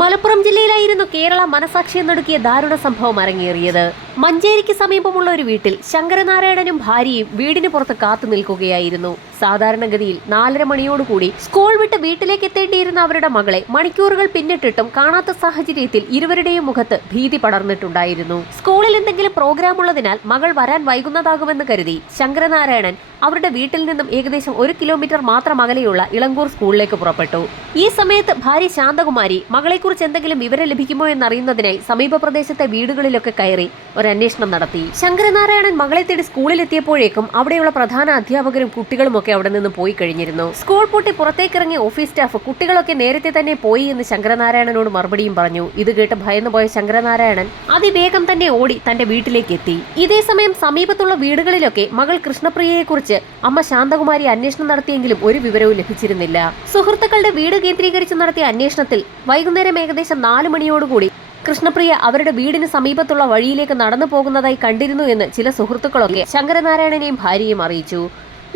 മലപ്പുറം ജില്ലയിലായിരുന്നു കേരള മനസാക്ഷി എന്നൊടുക്കിയ ദാരുണ സംഭവം അരങ്ങേറിയത്. മഞ്ചേരിക്ക് സമീപമുള്ള ഒരു വീട്ടിൽ ശങ്കരനാരായണനും ഭാര്യയും വീടിന് പുറത്ത് കാത്തു നിൽക്കുകയായിരുന്നു. സാധാരണഗതിയിൽ നാലര മണിയോടുകൂടി സ്കൂൾ വിട്ട് വീട്ടിലേക്ക് എത്തേണ്ടിയിരുന്ന അവരുടെ മകളെ മണിക്കൂറുകൾ പിന്നിട്ടിട്ടും കാണാത്ത സാഹചര്യത്തിൽ ഇരുവരുടെയും മുഖത്ത് ഭീതി പടർന്നിട്ടുണ്ടായിരുന്നു. സ്കൂളിൽ എന്തെങ്കിലും പ്രോഗ്രാം ഉള്ളതിനാൽ മകൾ വരാൻ വൈകുന്നതാകുമെന്ന് കരുതി ശങ്കരനാരായണൻ അവരുടെ വീട്ടിൽ നിന്നും ഏകദേശം ഒരു കിലോമീറ്റർ മാത്രം അകലെയുള്ള ഇളങ്കൂർ സ്കൂളിലേക്ക് പുറപ്പെട്ടു. ഈ സമയത്ത് ഭാര്യ ശാന്തകുമാരി മകളെക്കുറിച്ച് എന്തെങ്കിലും വിവരം ലഭിക്കുമോ എന്നറിയുന്നതിനായി സമീപ പ്രദേശത്തെ വീടുകളിലൊക്കെ കയറി അന്വേഷണം നടത്തി. ശങ്കരനാരായണൻ മകളെ തേടി സ്കൂളിലെത്തിയപ്പോഴേക്കും അവിടെയുള്ള പ്രധാന അധ്യാപകരും കുട്ടികളുമൊക്കെ അവിടെ നിന്ന് പോയി കഴിഞ്ഞിരുന്നു. സ്കൂൾ പൂട്ടി പുറത്തേക്കിറങ്ങിയ ഓഫീസ് സ്റ്റാഫ് കുട്ടികളൊക്കെ നേരത്തെ തന്നെ പോയി എന്ന് ശങ്കരനാരായണനോട് മറുപടിയും പറഞ്ഞു. ഇത് കേട്ട് ഭയന്നു പോയ ശങ്കരനാരായണൻ അതിവേഗം തന്നെ ഓടി തന്റെ വീട്ടിലേക്ക് എത്തി. ഇതേ സമയം സമീപത്തുള്ള വീടുകളിലൊക്കെ മകൾ കൃഷ്ണപ്രിയയെക്കുറിച്ച് അമ്മ ശാന്തകുമാരി അന്വേഷണം നടത്തിയെങ്കിലും ഒരു വിവരവും ലഭിച്ചിരുന്നില്ല. സുഹൃത്തുക്കളുടെ വീട് കേന്ദ്രീകരിച്ച് നടത്തിയ അന്വേഷണത്തിൽ വൈകുന്നേരം ഏകദേശം നാല് മണിയോടുകൂടി കൃഷ്ണപ്രിയ അവരുടെ വീടിന് സമീപത്തുള്ള വഴിയിലേക്ക് നടന്നു പോകുന്നതായി കണ്ടിരുന്നു എന്ന് ചില സുഹൃത്തുക്കളൊക്കെ ശങ്കരനാരായണനെയും ഭാര്യയും അറിയിച്ചു.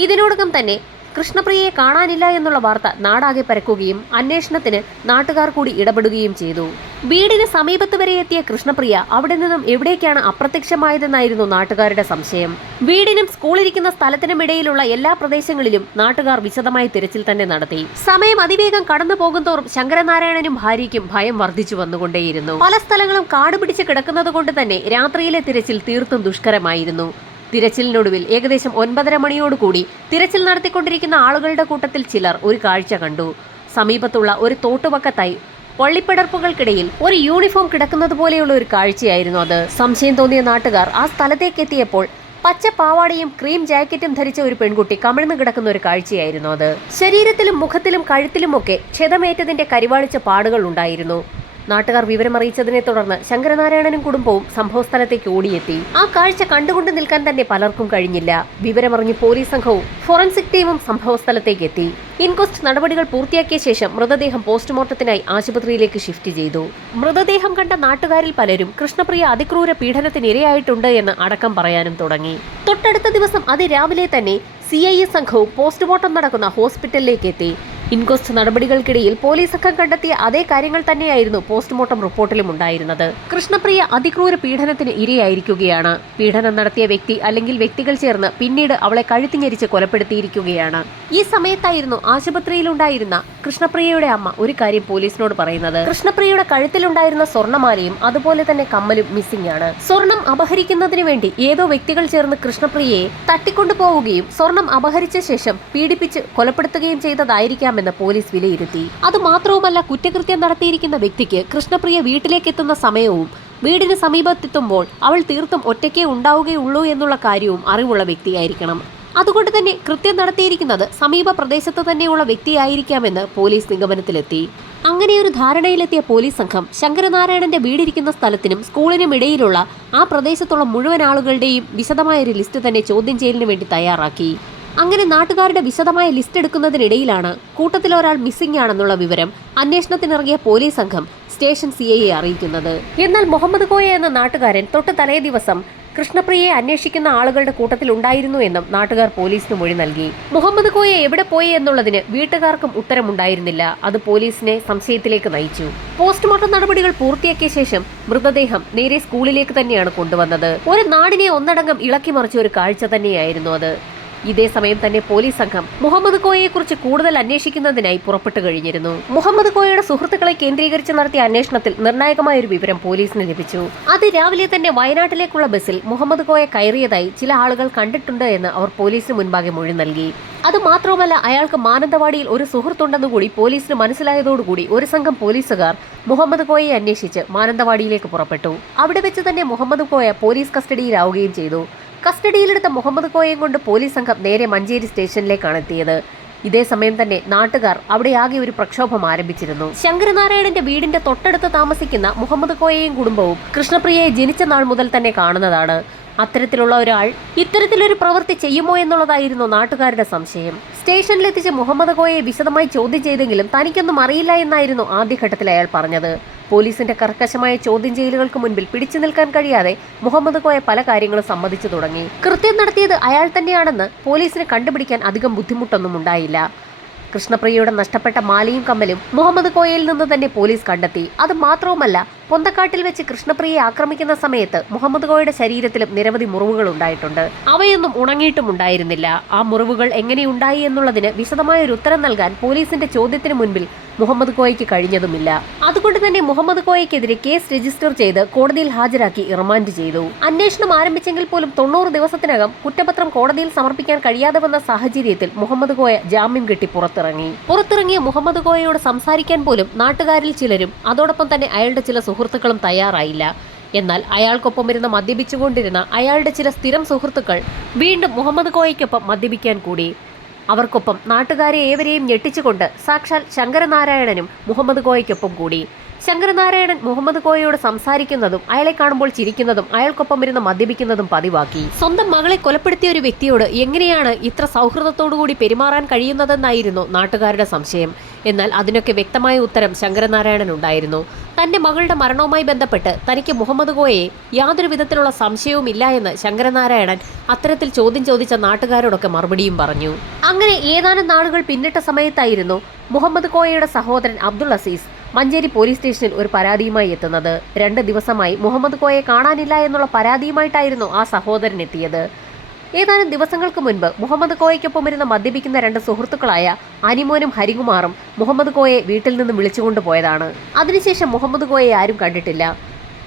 ഇതിനോടകം തന്നെ കൃഷ്ണപ്രിയയെ കാണാനില്ല എന്നുള്ള വാർത്ത നാടാകെ പരക്കുകയും അന്വേഷണത്തിന് നാട്ടുകാർ കൂടി ഇടപെടുകയും ചെയ്തു. വീടിന് സമീപത്ത് വരെ എത്തിയ കൃഷ്ണപ്രിയ അവിടെ നിന്നും എവിടേക്കാണ് അപ്രത്യക്ഷമായതെന്നായിരുന്നു നാട്ടുകാരുടെ സംശയം. വീടിനും സ്കൂളിരിക്കുന്ന സ്ഥലത്തിനും ഇടയിലുള്ള എല്ലാ പ്രദേശങ്ങളിലും നാട്ടുകാർ വിശദമായ തിരച്ചിൽ തന്നെ നടത്തി. സമയം അതിവേഗം കടന്നു പോകുന്തോറും ശങ്കരനാരായണനും ഭാര്യയ്ക്കും ഭയം വർദ്ധിച്ചു വന്നുകൊണ്ടേയിരുന്നു. പല സ്ഥലങ്ങളും കാടുപിടിച്ച് കിടക്കുന്നത് കൊണ്ട് തന്നെ രാത്രിയിലെ തിരച്ചിൽ തീർത്തും ദുഷ്കരമായിരുന്നു. തിരച്ചിലിനൊടുവിൽ ഏകദേശം ഒൻപതര മണിയോടുകൂടി തിരച്ചിൽ നടത്തിക്കൊണ്ടിരിക്കുന്ന ആളുകളുടെ കൂട്ടത്തിൽ ചിലർ ഒരു കാഴ്ച കണ്ടു. സമീപത്തുള്ള ഒരു തോട്ടുപക്കത്തായി പള്ളിപ്പടർപ്പുകൾക്കിടയിൽ ഒരു യൂണിഫോം കിടക്കുന്നത് പോലെയുള്ള ഒരു കാഴ്ചയായിരുന്നു അത്. സംശയം തോന്നിയ നാട്ടുകാർ ആ സ്ഥലത്തേക്ക് എത്തിയപ്പോൾ പച്ച പാവാടയും ക്രീം ജാക്കറ്റും ധരിച്ച ഒരു പെൺകുട്ടി കമിഴ്ന്നു കിടക്കുന്ന ഒരു കാഴ്ചയായിരുന്നു അത്. ശരീരത്തിലും മുഖത്തിലും കഴുത്തിലുമൊക്കെ ക്ഷതമേറ്റതിന്റെ കരിവാളിച്ച പാടുകൾ ഉണ്ടായിരുന്നു. നാട്ടുകാർ വിവരം അറിയിച്ചതിനെ തുടർന്ന് ശങ്കരനാരായണനും കുടുംബവും സംഭവസ്ഥലത്തേക്ക് ഓടിയെത്തി. ആ കാഴ്ച കണ്ടുകൊണ്ട് നിൽക്കാൻ തന്നെ പലർക്കും കഴിഞ്ഞില്ല. വിവരമറിഞ്ഞ് പോലീസ് സംഘവും ഫോറൻസിക് ടീമും സംഭവസ്ഥലത്തേക്ക് എത്തി. ഇൻക്വസ്റ്റ് നടപടികൾ പൂർത്തിയാക്കിയ ശേഷം മൃതദേഹം പോസ്റ്റ്മോർട്ടത്തിനായി ആശുപത്രിയിലേക്ക് ഷിഫ്റ്റ് ചെയ്തു. മൃതദേഹം കണ്ട നാട്ടുകാരിൽ പലരും കൃഷ്ണപ്രിയ അതിക്രൂര പീഡനത്തിനിരയായിട്ടുണ്ട് എന്ന് അടക്കം പറയാനും തുടങ്ങി. തൊട്ടടുത്ത ദിവസം അതിരാവിലെ തന്നെ സി ഐ എസ് സംഘവും പോസ്റ്റ്മോർട്ടം നടക്കുന്ന ഹോസ്പിറ്റലിലേക്ക് എത്തി. ഇൻക്വസ്റ്റ് നടപടികൾക്കിടയിൽ പോലീസ് സംഘം കണ്ടെത്തിയ അതേ കാര്യങ്ങൾ തന്നെയായിരുന്നു പോസ്റ്റ്മോർട്ടം റിപ്പോർട്ടിലും ഉണ്ടായിരുന്നത്. കൃഷ്ണപ്രിയ അതിക്രൂര പീഡനത്തിന് ഇരയായിരിക്കുകയാണ്. പീഡനം നടത്തിയ വ്യക്തി അല്ലെങ്കിൽ വ്യക്തികൾ ചേർന്ന് പിന്നീട് അവളെ കഴുത്തിഞ്ഞരിച്ച് കൊലപ്പെടുത്തിയിരിക്കുകയാണ്. ഈ സമയത്തായിരുന്നു ആശുപത്രിയിലുണ്ടായിരുന്ന കൃഷ്ണപ്രിയയുടെ അമ്മ ഒരു കാര്യം പോലീസിനോട് പറയുന്നത്. കൃഷ്ണപ്രിയയുടെ കഴുത്തിലുണ്ടായിരുന്ന സ്വർണമാലയും അതുപോലെ തന്നെ കമ്മലും മിസ്സിംഗ് ആണ്. സ്വർണം അപഹരിക്കുന്നതിന് വേണ്ടി ഏതോ വ്യക്തികൾ ചേർന്ന് കൃഷ്ണപ്രിയയെ തട്ടിക്കൊണ്ടുപോവുകയും സ്വർണം അപഹരിച്ച ശേഷം പീഡിപ്പിച്ച് കൊലപ്പെടുത്തുകയും ചെയ്തതായിരിക്കാമെന്ന് പോലീസ് വിലയിരുത്തി. അതുമാത്രവുമല്ല കുറ്റകൃത്യം നടത്തിയിരിക്കുന്ന വ്യക്തിക്ക് കൃഷ്ണപ്രിയ വീട്ടിലേക്ക് എത്തുന്ന സമയവും വീടിന് സമീപത്തെത്തുമ്പോൾ അവൾ തീർത്തും ഒറ്റയ്ക്കേ ഉണ്ടാവുകയുള്ളൂ എന്നുള്ള കാര്യവും അറിവുള്ള വ്യക്തിയായിരിക്കണം. അതുകൊണ്ട് തന്നെ കൃത്യം നടത്തിയിരിക്കുന്നത് സമീപ പ്രദേശത്ത് തന്നെയുള്ള വ്യക്തിയായിരിക്കാമെന്ന് പോലീസ് നിഗമനത്തിലെത്തി. അങ്ങനെയൊരു ധാരണയിലെത്തിയ പോലീസ് സംഘം ശങ്കരനാരായണന്റെ വീടിരിക്കുന്ന സ്ഥലത്തിനും സ്കൂളിനും ഇടയിലുള്ള ആ പ്രദേശത്തുള്ള മുഴുവൻ ആളുകളുടെയും വിശദമായ ഒരു ലിസ്റ്റ് തന്നെ ചോദ്യം ചെയ്യലിന് വേണ്ടി തയ്യാറാക്കി. അങ്ങനെ നാട്ടുകാരുടെ വിശദമായ ലിസ്റ്റ് എടുക്കുന്നതിനിടയിലാണ് കൂട്ടത്തിൽ ഒരാൾ മിസ്സിംഗ് ആണെന്നുള്ള വിവരം അന്വേഷണത്തിനിറങ്ങിയ പോലീസ് സംഘം സ്റ്റേഷൻ സി ഐയെ അറിയിക്കുന്നത്. എന്നാൽ മുഹമ്മദ് കോയ എന്ന നാട്ടുകാരൻ തൊട്ട് തലേ ദിവസം കൃഷ്ണപ്രിയയെ അന്വേഷിക്കുന്ന ആളുകളുടെ കൂട്ടത്തിൽ ഉണ്ടായിരുന്നു എന്നും നാട്ടുകാർ പോലീസിന് മൊഴി നൽകി. മുഹമ്മദ് കോയെ എവിടെ പോയി എന്നുള്ളതിന് വീട്ടുകാർക്കും ഉത്തരമുണ്ടായിരുന്നില്ല. അത് പോലീസിനെ സംശയത്തിലേക്ക് നയിച്ചു. പോസ്റ്റ്മോർട്ടം നടപടികൾ പൂർത്തിയാക്കിയ ശേഷം മൃതദേഹം നേരെ സ്കൂളിലേക്ക് തന്നെയാണ് കൊണ്ടുവന്നത്. ഒരു നാടിനെ ഒന്നടങ്കം ഇളക്കി മറിച്ച ഒരു കാഴ്ച തന്നെയായിരുന്നു അത്. ഇതേ സമയം തന്നെ പോലീസ് സംഘം മുഹമ്മദ് കോയയെക്കുറിച്ച് കൂടുതൽ അന്വേഷിക്കുന്നതിനായി പുറപ്പെട്ടു കഴിഞ്ഞിരുന്നു. മുഹമ്മദ് കോയയുടെ സുഹൃത്തുക്കളെ കേന്ദ്രീകരിച്ച് നടത്തിയ അന്വേഷണത്തിൽ നിർണായകമായ ഒരു വിവരം പോലീസിന് ലഭിച്ചു. അത് രാവിലെ തന്നെ വയനാട്ടിലേക്കുള്ള ബസ്സിൽ മുഹമ്മദ് കോയ കയറിയതായി ചില ആളുകൾ കണ്ടിട്ടുണ്ട് എന്ന് അവർ പോലീസിന് മുൻപാകെ മൊഴി നൽകി. അത് മാത്രവുമല്ല അയാൾക്ക് മാനന്തവാടിയിൽ ഒരു സുഹൃത്തുണ്ടെന്നുകൂടി പോലീസിന് മനസ്സിലായതോടുകൂടി ഒരു സംഘം പോലീസുകാർ മുഹമ്മദ് കോയയെ അന്വേഷിച്ച് മാനന്തവാടിയിലേക്ക് പുറപ്പെട്ടു. അവിടെ വെച്ച് തന്നെ മുഹമ്മദ് കോയ പോലീസ് കസ്റ്റഡിയിലാവുകയും ചെയ്തു. കസ്റ്റഡിയിലെടുത്ത മുഹമ്മദ് കോയയും കൊണ്ട് പോലീസ് സംഘം നേരെ മഞ്ചേരി സ്റ്റേഷനിലേക്കാണ് എത്തിയത്. ഇതേ സമയം തന്നെ നാട്ടുകാർ അവിടെ ആകെ ഒരു പ്രക്ഷോഭം ആരംഭിച്ചിരുന്നു. ശങ്കരനാരായണന്റെ വീടിന്റെ തൊട്ടടുത്ത് താമസിക്കുന്ന മുഹമ്മദ് കോയയും കുടുംബവും കൃഷ്ണപ്രിയയെ ജനിച്ച നാൾ മുതൽ തന്നെ കാണുന്നതാണ്. അത്തരത്തിലുള്ള ഒരാൾ ഇത്തരത്തിലൊരു പ്രവൃത്തി ചെയ്യുമോ എന്നുള്ളതായിരുന്നു നാട്ടുകാരുടെ സംശയം. സ്റ്റേഷനിലെത്തിച്ച് മുഹമ്മദ് കോയയെ വിശദമായി ചോദ്യം ചെയ്തെങ്കിലും തനിക്കൊന്നും അറിയില്ല എന്നായിരുന്നു ആദ്യഘട്ടത്തിൽ അയാൾ പറഞ്ഞത്. പോലീസിന്റെ കർക്കശമായ ചോദ്യം ചെയ്യലുകൾക്ക് മുൻപിൽ പിടിച്ചു നിൽക്കാൻ കഴിയാതെ മുഹമ്മദ് കോയ പല കാര്യങ്ങളും സമ്മതിച്ചു തുടങ്ങി. കൃത്യം നടത്തിയത് അയാൾ തന്നെയാണെന്ന് പോലീസിനെ കണ്ടുപിടിക്കാൻ അധികം ബുദ്ധിമുട്ടൊന്നും ഉണ്ടായില്ല. കൃഷ്ണപ്രിയയുടെ നഷ്ടപ്പെട്ട മാലയും കമ്മലും മുഹമ്മദ് കോയയിൽ നിന്ന് തന്നെ പോലീസ് കണ്ടെത്തി. അത് മാത്രവുമല്ല പൊന്തക്കാട്ടിൽ വെച്ച് കൃഷ്ണപ്രിയയെ ആക്രമിക്കുന്ന സമയത്ത് മുഹമ്മദ് ഗോയുടെ ശരീരത്തിലും നിരവധി മുറിവുകൾ ഉണ്ടായിട്ടുണ്ട്. അവയൊന്നും ഉണങ്ങിയിട്ടും ഉണ്ടായിരുന്നില്ല ആ മുറിവുകൾ എങ്ങനെയുണ്ടായി എന്നുള്ളതിന് വിശദമായ ഒരു ഉത്തരം നൽകാൻ പോലീസിന്റെ ചോദ്യത്തിന് മുൻപിൽ മുഹമ്മദ് കോയയ്ക്ക് കഴിഞ്ഞതുമില്ല. അതുകൊണ്ട് തന്നെ മുഹമ്മദ് കോയയ്ക്കെതിരെ കേസ് രജിസ്റ്റർ ചെയ്ത് കോടതിയിൽ ഹാജരാക്കി റിമാൻഡ് ചെയ്തു. അന്വേഷണം ആരംഭിച്ചെങ്കിൽ പോലും തൊണ്ണൂറ് ദിവസത്തിനകം കുറ്റപത്രം കോടതിയിൽ സമർപ്പിക്കാൻ കഴിയാതെ വന്ന സാഹചര്യത്തിൽ മുഹമ്മദ് കോയ ജാമ്യം കിട്ടി പുറത്തിറങ്ങി. പുറത്തിറങ്ങിയ മുഹമ്മദ് കോയയോട് സംസാരിക്കാൻ പോലും നാട്ടുകാരിൽ ചിലരും അതോടൊപ്പം തന്നെ അയാളുടെ ചില സുഹൃത്തുക്കളും തയ്യാറായില്ല. എന്നാൽ അയാൾക്കൊപ്പം ഇരുന്ന് മദ്യപിച്ചുകൊണ്ടിരുന്ന അയാളുടെ ചില സ്ഥിരം സുഹൃത്തുക്കൾ വീണ്ടും മുഹമ്മദ് കോയയ്ക്കൊപ്പം മദ്യപിക്കാൻ കൂടി. അവർക്കൊപ്പം നാട്ടുകാരെ ഏവരെയും ഞെട്ടിച്ചുകൊണ്ട് സാക്ഷാൽ ശങ്കരനാരായണനും മുഹമ്മദ് കോയയ്ക്കൊപ്പം കൂടി. ശങ്കരനാരായണൻ മുഹമ്മദ് കോയയോട് സംസാരിക്കുന്നതും അയാളെ കാണുമ്പോൾ ചിരിക്കുന്നതും അയാൾക്കൊപ്പം ഇരുന്ന് മദ്യപിക്കുന്നതും പതിവാക്കി. സ്വന്തം മകളെ കൊലപ്പെടുത്തിയ ഒരു വ്യക്തിയോട് എങ്ങനെയാണ് ഇത്ര സൗഹൃദത്തോടുകൂടി പെരുമാറാൻ കഴിയുന്നതെന്നായിരുന്നു നാട്ടുകാരുടെ സംശയം. എന്നാൽ അതിനൊക്കെ വ്യക്തമായ ഉത്തരം ശങ്കരനാരായണൻ ഉണ്ടായിരുന്നു തന്റെ മകളുടെ മരണവുമായി ബന്ധപ്പെട്ട് തനിക്ക് മുഹമ്മദ് കോയെ യാതൊരു വിധത്തിലുള്ള സംശയവും ഇല്ല എന്ന് ശങ്കരനാരായണൻ അത്തരത്തിൽ ചോദ്യം ചോദിച്ച നാട്ടുകാരോടൊക്കെ മറുപടിയും പറഞ്ഞു. അങ്ങനെ ഏതാനും നാളുകൾ പിന്നിട്ട സമയത്തായിരുന്നു മുഹമ്മദ് കോയയുടെ സഹോദരൻ അബ്ദുൾ അസീസ് മഞ്ചേരി പോലീസ് സ്റ്റേഷനിൽ ഒരു പരാതിയുമായി എത്തുന്നത്. രണ്ട് ദിവസമായി മുഹമ്മദ് കോയെ കാണാനില്ല എന്നുള്ള പരാതിയുമായിട്ടായിരുന്നു ആ സഹോദരൻ എത്തിയത്. ഏതാനും ദിവസങ്ങൾക്ക് മുൻപ് മുഹമ്മദ് കോയയ്ക്കൊപ്പം ഇരുന്ന് മദ്യപിക്കുന്ന രണ്ട് സുഹൃത്തുക്കളായ അനിമോനും ഹരികുമാറും മുഹമ്മദ് കോയെ വീട്ടിൽ നിന്ന് വിളിച്ചുകൊണ്ട് പോയതാണ്. അതിനുശേഷം മുഹമ്മദ് കോയെ ആരും കണ്ടിട്ടില്ല.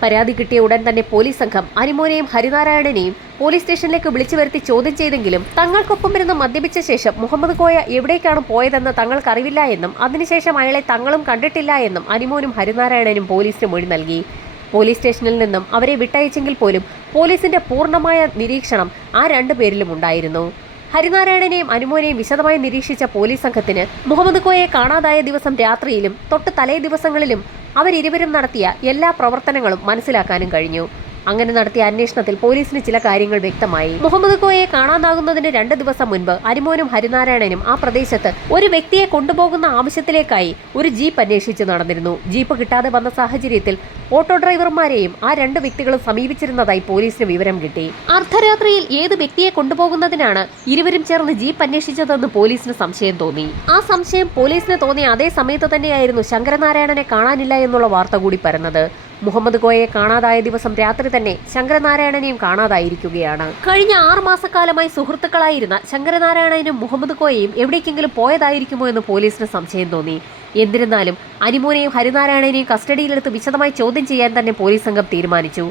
പരാതി കിട്ടിയ ഉടൻ തന്നെ പോലീസ് സംഘം അനിമോനെയും ഹരിനാരായണനെയും പോലീസ് സ്റ്റേഷനിലേക്ക് വിളിച്ചു വരുത്തി ചോദ്യം ചെയ്തെങ്കിലും തങ്ങൾക്കൊപ്പം ഇരുന്ന് മദ്യപിച്ച ശേഷം മുഹമ്മദ് കോയ എവിടേക്കാണ് പോയതെന്ന് തങ്ങൾക്കറിവില്ല എന്നും അതിനുശേഷം അയാളെ തങ്ങളും കണ്ടിട്ടില്ല എന്നും അനിമോനും ഹരിനാരായണനും പോലീസിന് മൊഴി നൽകി. പോലീസ് സ്റ്റേഷനിൽ നിന്നും അവരെ വിട്ടയച്ചെങ്കിൽ പോലും പോലീസിന്റെ പൂർണമായ നിരീക്ഷണം ആ രണ്ടു പേരിലും ഉണ്ടായിരുന്നു. ഹരിനാരായണനെയും അനുമോനെയും വിശദമായി നിരീക്ഷിച്ച പോലീസ് സംഘത്തിന് മുഹമ്മദ് കോയെ കാണാതായ ദിവസം രാത്രിയിലും തൊട്ട് തലേ ദിവസങ്ങളിലും അവരിരുവരും നടത്തിയ എല്ലാ പ്രവർത്തനങ്ങളും മനസ്സിലാക്കാനും കഴിഞ്ഞു. അങ്ങനെ നടത്തിയ അന്വേഷണത്തിൽ പോലീസിന് ചില കാര്യങ്ങൾ വ്യക്തമായി. മുഹമ്മദ് കോയെ കാണാതാകുന്നതിന് രണ്ട് ദിവസം മുൻപ് അരിമോനും ഹരിനാരായണനും ആ പ്രദേശത്ത് ഒരു വ്യക്തിയെ കൊണ്ടുപോകുന്ന ആവശ്യത്തിലേക്കായി ഒരു ജീപ്പ് അന്വേഷിച്ച് നടന്നിരുന്നു. ജീപ്പ് കിട്ടാതെ വന്ന സാഹചര്യത്തിൽ ഓട്ടോ ഡ്രൈവർമാരെയും ആ രണ്ട് വ്യക്തികളും സമീപിച്ചിരുന്നതായി പോലീസിന് വിവരം കിട്ടി. അർദ്ധരാത്രിയിൽ ഏത് വ്യക്തിയെ കൊണ്ടുപോകുന്നതിനാണ് ഇരുവരും ചേർന്ന് ജീപ്പ് അന്വേഷിച്ചതെന്ന് പോലീസിന് സംശയം തോന്നി. ആ സംശയം പോലീസിന് തോന്നിയ അതേ സമയത്ത് തന്നെയായിരുന്നു ശങ്കരനാരായണനെ കാണാനില്ല എന്നുള്ള വാർത്ത കൂടി പരന്നത്. മുഹമ്മദ് കോയെ കാണാതായ ദിവസം രാത്രി തന്നെ ശങ്കരനാരായണനെയും കാണാതായിരിക്കുകയാണ്. കഴിഞ്ഞ ആറ് മാസക്കാലമായി സുഹൃത്തുക്കളായിരുന്ന ശങ്കരനാരായണനും മുഹമ്മദ് കോയയും എവിടേക്കെങ്കിലും പോയതായിരിക്കുമോ എന്ന് പോലീസിന് സംശയം തോന്നി. എന്നിരുന്നാലും അനിമോനെയും ഹരിനാരായണനെയും കസ്റ്റഡിയിലെടുത്ത് വിശദമായി ചോദ്യം ചെയ്യാൻ തന്നെ പോലീസ് സംഘം തീരുമാനിച്ചു.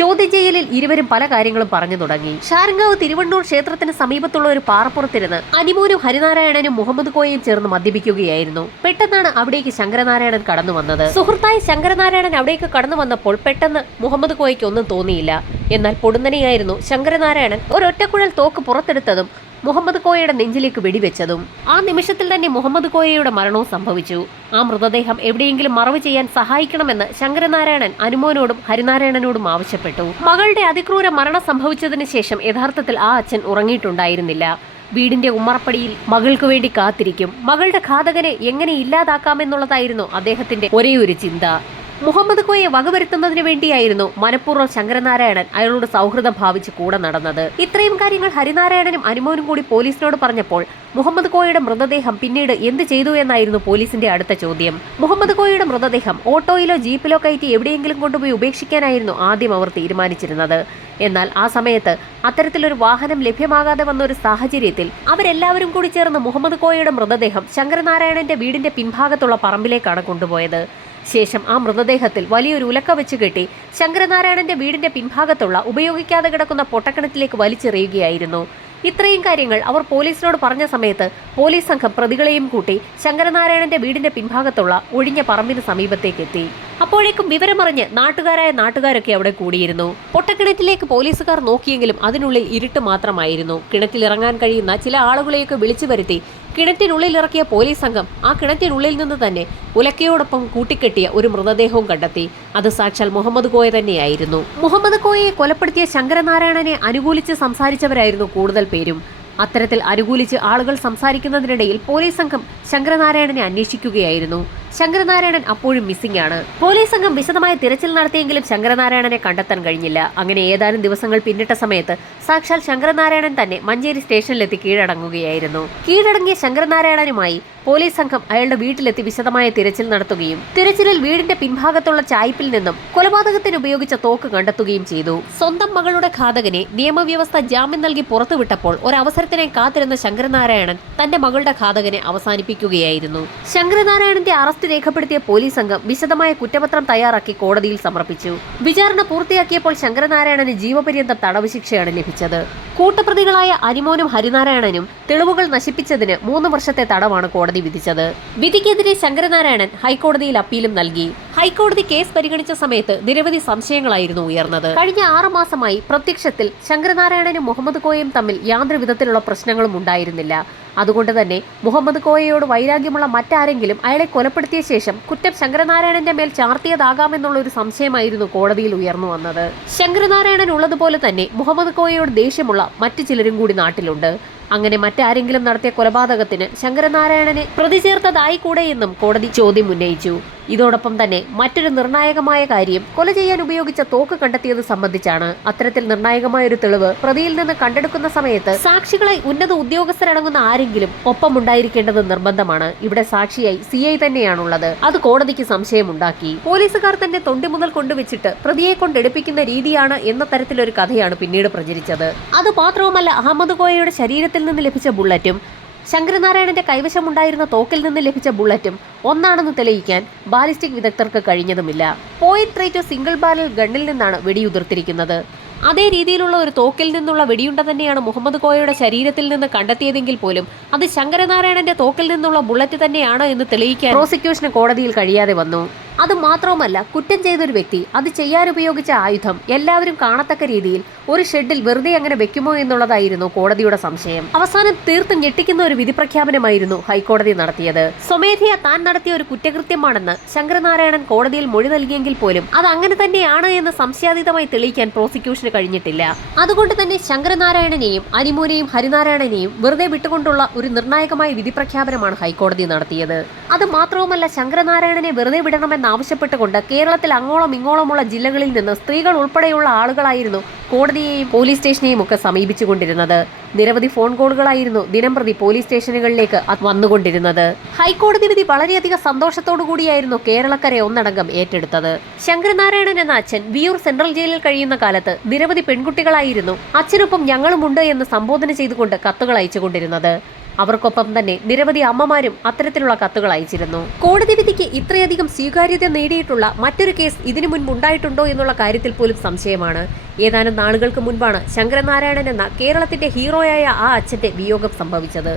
ചോദ്യം ചെയ്യലിൽ ഇരുവരും പല കാര്യങ്ങളും പറഞ്ഞു തുടങ്ങി. ഷാരങ്കാവ് തിരുവണ്ണൂർ ക്ഷേത്രത്തിന് സമീപത്തുള്ള ഒരു പാറപ്പുറത്തിരുന്ന് അനിമോനും ഹരിനാരായണനും മുഹമ്മദ് കോയയും ചേർന്ന് മദ്യപിക്കുകയായിരുന്നു. പെട്ടെന്നാണ് അവിടേക്ക് ശങ്കരനാരായണൻ കടന്നു വന്നത്. സുഹൃത്തായ ശങ്കരനാരായണൻ അവിടേക്ക് കടന്നു വന്നപ്പോൾ പെട്ടെന്ന് മുഹമ്മദ് കോയയ്ക്ക് ഒന്നും തോന്നിയില്ല. എന്നാൽ പൊടുന്നനെയായിരുന്നു ശങ്കരനാരായണൻ. ഒരൊറ്റക്കുഴൽ തോക്ക് പുറത്തെടുത്തതും മുഹമ്മദ് കോയയുടെ നെഞ്ചിലേക്ക് വെടിവെച്ചതും ആ നിമിഷത്തിൽ തന്നെ മുഹമ്മദ് കോയയുടെ മരണവും സംഭവിച്ചു. ആ മൃതദേഹം എവിടെയെങ്കിലും മറവ് ചെയ്യാൻ സഹായിക്കണമെന്ന് ശങ്കരനാരായണൻ അനുമോനോടും ഹരിനാരായണനോടും ആവശ്യപ്പെട്ടു. മകളുടെ അതിക്രൂര മരണം സംഭവിച്ചതിന് ശേഷം യഥാർത്ഥത്തിൽ ആ അച്ഛൻ ഉറങ്ങിയിട്ടുണ്ടായിരുന്നില്ല. വീടിന്റെ ഉമ്മറപ്പടിയിൽ മകൾക്ക് വേണ്ടി കാത്തിരിക്കും. മകളുടെ ഘാതകനെ എങ്ങനെ ഇല്ലാതാക്കാമെന്നുള്ളതായിരുന്നു അദ്ദേഹത്തിന്റെ ഒരേ ഒരു ചിന്ത. മുഹമ്മദ് കോയെ വകവരുത്തുന്നതിന് വേണ്ടിയായിരുന്നു മനഃപൂർവം ശങ്കരനാരായണൻ അയാളോട് സൗഹൃദം ഭാവിച്ച് കൂടെ നടന്നത്. ഇത്രയും കാര്യങ്ങൾ ഹരിനാരായണനും അനുമോനും കൂടി പോലീസിനോട് പറഞ്ഞപ്പോൾ മുഹമ്മദ് കോയയുടെ മൃതദേഹം പിന്നീട് എന്ത് ചെയ്തു എന്നായിരുന്നു പോലീസിന്റെ അടുത്ത ചോദ്യം. മുഹമ്മദ് കോയയുടെ മൃതദേഹം ഓട്ടോയിലോ ജീപ്പിലോ കയറ്റി എവിടെയെങ്കിലും കൊണ്ടുപോയി ഉപേക്ഷിക്കാനായിരുന്നു ആദ്യം അവർ തീരുമാനിച്ചിരുന്നത്. എന്നാൽ ആ സമയത്ത് അത്തരത്തിലൊരു വാഹനം ലഭ്യമാകാതെ വന്ന ഒരു സാഹചര്യത്തിൽ അവരെല്ലാവരും കൂടി ചേർന്ന് മുഹമ്മദ് കോയയുടെ മൃതദേഹം ശങ്കരനാരായണന്റെ വീടിന്റെ പിൻഭാഗത്തുള്ള പറമ്പിലേക്കാണ് കൊണ്ടുപോയത്. ശേഷം ആ മൃതദേഹത്തിൽ വലിയൊരു ഉലക്ക വെച്ച് കെട്ടി ശങ്കരനാരായണന്റെ വീടിന്റെ പിൻഭാഗത്തുള്ള ഉപയോഗിക്കാതെ കിടക്കുന്ന പൊട്ടക്കണത്തിലേക്ക് വലിച്ചെറിയുകയായിരുന്നു. ഇത്രയും കാര്യങ്ങൾ അവർ പോലീസിനോട് പറഞ്ഞ സമയത്ത് പോലീസ് സംഘം പ്രതികളെയും കൂട്ടി ശങ്കരനാരായണന്റെ വീടിന്റെ പിൻഭാഗത്തുള്ള ഒഴിഞ്ഞ പറമ്പിന് സമീപത്തേക്ക് എത്തി അപ്പോഴേക്കും വിവരമറിഞ്ഞ് നാട്ടുകാരായ നാട്ടുകാരൊക്കെ അവിടെ കൂടിയിരുന്നു. പൊട്ടക്കിണറ്റിലേക്ക് പോലീസുകാർ നോക്കിയെങ്കിലും അതിനുള്ളിൽ ഇരുട്ട് മാത്രമായിരുന്നു. കിണറ്റിലിറങ്ങാൻ കഴിയുന്ന ചില ആളുകളെയൊക്കെ വിളിച്ചു വരുത്തി കിണറ്റിനുള്ളിൽ ഇറക്കിയ പോലീസ് സംഘം ആ കിണറ്റിനുള്ളിൽ നിന്ന് തന്നെ ഉലക്കയോടൊപ്പം കൂട്ടിക്കെട്ടിയ ഒരു മൃതദേഹവും കണ്ടെത്തി. അത് സാക്ഷാൽ മുഹമ്മദ് കോയ തന്നെയായിരുന്നു. മുഹമ്മദ് കോയയെ കൊലപ്പെടുത്തിയ ശങ്കരനാരായണനെ അനുകൂലിച്ച് സംസാരിച്ചവരായിരുന്നു കൂടുതൽ പേരും. അത്തരത്തിൽ അനുകൂലിച്ച് ആളുകൾ സംസാരിക്കുന്നതിനിടയിൽ പോലീസ് സംഘം ശങ്കരനാരായണനെ അന്വേഷിക്കുകയായിരുന്നു. ശങ്കരനാരായണൻ അപ്പോഴും മിസ്സിംഗ് ആണ്. പോലീസ് സംഘം വിശദമായ തിരച്ചിൽ നടത്തിയെങ്കിലും ശങ്കരനാരായണനെ കണ്ടെത്താൻ കഴിഞ്ഞില്ല. അങ്ങനെ ഏതാനും ദിവസങ്ങൾ പിന്നിട്ട സമയത്ത് സാക്ഷാൽ ശങ്കരനാരായണൻ തന്നെ മഞ്ചേരി സ്റ്റേഷനിലെത്തി കീഴടങ്ങുകയായിരുന്നു. കീഴടങ്ങിയ ശങ്കരനാരായണനുമായി പോലീസ് സംഘം അയാളുടെ വീട്ടിലെത്തി വിശദമായ തിരച്ചിൽ നടത്തുകയും തിരച്ചിലിൽ വീടിന്റെ പിൻഭാഗത്തുള്ള ചായ്പിൽ നിന്നും കൊലപാതകത്തിന് ഉപയോഗിച്ച തോക്ക് കണ്ടെത്തുകയും ചെയ്തു. സ്വന്തം മകളുടെ ഘാതകനെ നിയമവ്യവസ്ഥ ജാമ്യം നൽകി പുറത്തുവിട്ടപ്പോൾ ഒരവസരത്തിനായി കാത്തിരുന്ന ശങ്കരനാരായണൻ തന്റെ മകളുടെ ഘാതകനെ അവസാനിപ്പിക്കുകയായിരുന്നു. ശങ്കരനാരായണന്റെ അറസ്റ്റ് രേഖപ്പെടുത്തിയ പോലീസ് സംഘം വിശദമായ കുറ്റപത്രം തയ്യാറാക്കി കോടതിയിൽ സമർപ്പിച്ചു. വിചാരണ പൂർത്തിയാക്കിയപ്പോൾ ശങ്കരനാരായണന് ജീവപര്യന്തം തടവ് ശിക്ഷയാണ് ലഭിച്ചത്. കൂട്ടപ്രതികളായ അരിമോനും ഹരിനാരായണനും തെളിവുകൾ നശിപ്പിച്ചതിന് മൂന്ന് വർഷത്തെ തടവാണ് കോടതി വിധിച്ചത്. വിധിക്കെതിരെ ശങ്കരനാരായണൻ ഹൈക്കോടതിയിൽ അപ്പീലും നൽകി. ഹൈക്കോടതി കേസ് പരിഗണിച്ച സമയത്ത് നിരവധി സംശയങ്ങളായിരുന്നു ഉയർന്നത്. കഴിഞ്ഞ ആറു മാസമായി പ്രത്യക്ഷത്തിൽ ശങ്കരനാരായണനും മുഹമ്മദ് കോയയും തമ്മിൽ യാതൊരു വിധത്തിലുള്ള പ്രശ്നങ്ങളും ഉണ്ടായിരുന്നില്ല. അതുകൊണ്ട് തന്നെ മുഹമ്മദ് കോയയോട് വൈരാഗ്യമുള്ള മറ്റാരെങ്കിലും അയാളെ കൊലപ്പെടുത്തിയ ശേഷം കുറ്റം ശങ്കരനാരായണന്റെ മേൽ ചാർത്തിയതാകാമെന്നുള്ള ഒരു സംശയമായിരുന്നു കോടതിയിൽ ഉയർന്നു വന്നത്. ശങ്കരനാരായണൻ ഉള്ളതുപോലെ തന്നെ മുഹമ്മദ് കോയയോട് ദേഷ്യമുള്ള മറ്റു ചിലരും കൂടി നാട്ടിലുണ്ട്. അങ്ങനെ മറ്റാരെങ്കിലും നടത്തിയ കൊലപാതകത്തിന് ശങ്കരനാരായണനെ പ്രതിചേർത്തതായി ചേർത്തതായി കൂടെ എന്നും കോടതി ചോദ്യം ഉന്നയിച്ചു. ഇതോടൊപ്പം തന്നെ മറ്റൊരു നിർണായകമായ കാര്യം കൊല ചെയ്യാൻ ഉപയോഗിച്ച തോക്ക് കണ്ടെത്തിയത് സംബന്ധിച്ചാണ്. അത്തരത്തിൽ നിർണായകമായ ഒരു തെളിവ് പ്രതിയിൽ നിന്ന് കണ്ടെടുക്കുന്ന സമയത്ത് സാക്ഷികളെ ഉന്നത ഉദ്യോഗസ്ഥരടങ്ങുന്ന ആരെങ്കിലും ഒപ്പമുണ്ടായിരിക്കേണ്ടത് നിർബന്ധമാണ്. ഇവിടെ സാക്ഷിയായി സി ഐ തന്നെയാണുള്ളത്. അത് കോടതിക്ക് സംശയമുണ്ടാക്കി. പോലീസുകാർ തന്നെ തൊണ്ടി മുതൽ കൊണ്ടുവച്ചിട്ട് പ്രതിയെ കൊണ്ടെടുപ്പിക്കുന്ന രീതിയാണ് എന്ന തരത്തിലൊരു കഥയാണ് പിന്നീട് പ്രചരിച്ചത്. അത് മാത്രവുമല്ല അഹമ്മദ് കോയയുടെ ശരീരത്തിൽ നിന്ന് ലഭിച്ച ബുള്ളറ്റും ശങ്കരനാരായണന്റെ കൈവശമുണ്ടായിരുന്ന തോക്കിൽ നിന്ന് ലഭിച്ച ബുള്ളറ്റും ഒന്നാണെന്ന് തെളിയിക്കാൻ ബാലിസ്റ്റിക് വിദഗ്ധർക്ക് കഴിഞ്ഞതുമില്ല. പോയിന്റ് ത്രേറ്റോ സിംഗിൾ ബാരൽ ഗണ്ണിൽ നിന്നാണ് വെടിയുതിർത്തിരിക്കുന്നത്. അതേ രീതിയിലുള്ള ഒരു തോക്കിൽ നിന്നുള്ള വെടിയുണ്ട തന്നെയാണ് മുഹമ്മദ് കോയയുടെ ശരീരത്തിൽ നിന്ന് കണ്ടെത്തിയതെങ്കിൽ പോലും അത് ശങ്കരനാരായണന്റെ തോക്കിൽ നിന്നുള്ള ബുള്ളറ്റ് തന്നെയാണോ എന്ന് തെളിയിക്കാൻ പ്രോസിക്യൂഷന് കോടതിയിൽ കഴിയാതെ വന്നു. അത് മാത്രവുമല്ല കുറ്റം ചെയ്തൊരു വ്യക്തി അത് ചെയ്യാനുപയോഗിച്ച ആയുധം എല്ലാവരും കാണത്തക്ക രീതിയിൽ ഒരു ഷെഡിൽ വെറുതെ അങ്ങനെ വെക്കുമോ എന്നുള്ളതായിരുന്നു കോടതിയുടെ സംശയം. അവസാനം തീർത്തും ഞെട്ടിക്കുന്ന ഒരു വിധി പ്രഖ്യാപനമായിരുന്നു ഹൈക്കോടതി നടത്തിയത്. സ്വമേധയ താൻ നടത്തിയ ഒരു കുറ്റകൃത്യമാണെന്ന് ശങ്കരനാരായണൻ കോടതിയിൽ മൊഴി നൽകിയെങ്കിൽ പോലും അത് അങ്ങനെ തന്നെയാണ് എന്ന് സംശയാതീതമായി തെളിയിക്കാൻ പ്രോസിക്യൂഷന് കഴിഞ്ഞിട്ടില്ല. അതുകൊണ്ട് തന്നെ ശങ്കരനാരായണനെയും അനിമോനെയും ഹരിനാരായണനെയും വെറുതെ വിട്ടുകൊണ്ടുള്ള ഒരു നിർണായകമായ വിധി പ്രഖ്യാപനമാണ് ഹൈക്കോടതി നടത്തിയത്. അത് മാത്രവുമല്ല ശങ്കരനാരായണനെ വെറുതെ വിടണമെന്നാവശ്യപ്പെട്ടുകൊണ്ട് കേരളത്തിൽ അങ്ങോളം ഇങ്ങോളമുള്ള ജില്ലകളിൽ നിന്ന് സ്ത്രീകൾ ഉൾപ്പെടെയുള്ള ആളുകളായിരുന്നു കോടതിയെയും പോലീസ് സ്റ്റേഷനെയും ഒക്കെ സമീപിച്ചുകൊണ്ടിരുന്നത്. നിരവധി ഫോൺ കോളുകളായിരുന്നു ദിനംപ്രതി പോലീസ് സ്റ്റേഷനുകളിലേക്ക് വന്നുകൊണ്ടിരുന്നത്. ഹൈക്കോടതി വിധി വളരെയധികം സന്തോഷത്തോടു കൂടിയായിരുന്നു കേരളക്കരെ ഒന്നടങ്കം ഏറ്റെടുത്തത്. ശങ്കരനാരായണൻ എന്ന അച്ഛൻ വിയൂർ സെൻട്രൽ ജയിലിൽ കഴിയുന്ന കാലത്ത് നിരവധി പെൺകുട്ടികളായിരുന്നു അച്ഛനൊപ്പം ഞങ്ങളുമുണ്ട് എന്ന് സംബോധന ചെയ്തുകൊണ്ട് കത്തുകൾ അയച്ചുകൊണ്ടിരുന്നത്. അവർക്കൊപ്പം തന്നെ നിരവധി അമ്മമാരും അത്തരത്തിലുള്ള കത്തുകൾ അയച്ചിരുന്നു. കോടതി വിധിക്ക് ഇത്രയധികം സ്വീകാര്യത നേടിയിട്ടുള്ള മറ്റൊരു കേസ് ഇതിനു മുൻപ് ഉണ്ടായിട്ടുണ്ടോ എന്നുള്ള കാര്യത്തിൽ പോലും സംശയമാണ്. ഏതാനും നാളുകൾക്ക് മുൻപാണ് ശങ്കരനാരായണൻ എന്ന കേരളത്തിന്റെ ഹീറോയായ ആ അച്ഛന്റെ വിയോഗം സംഭവിച്ചത്.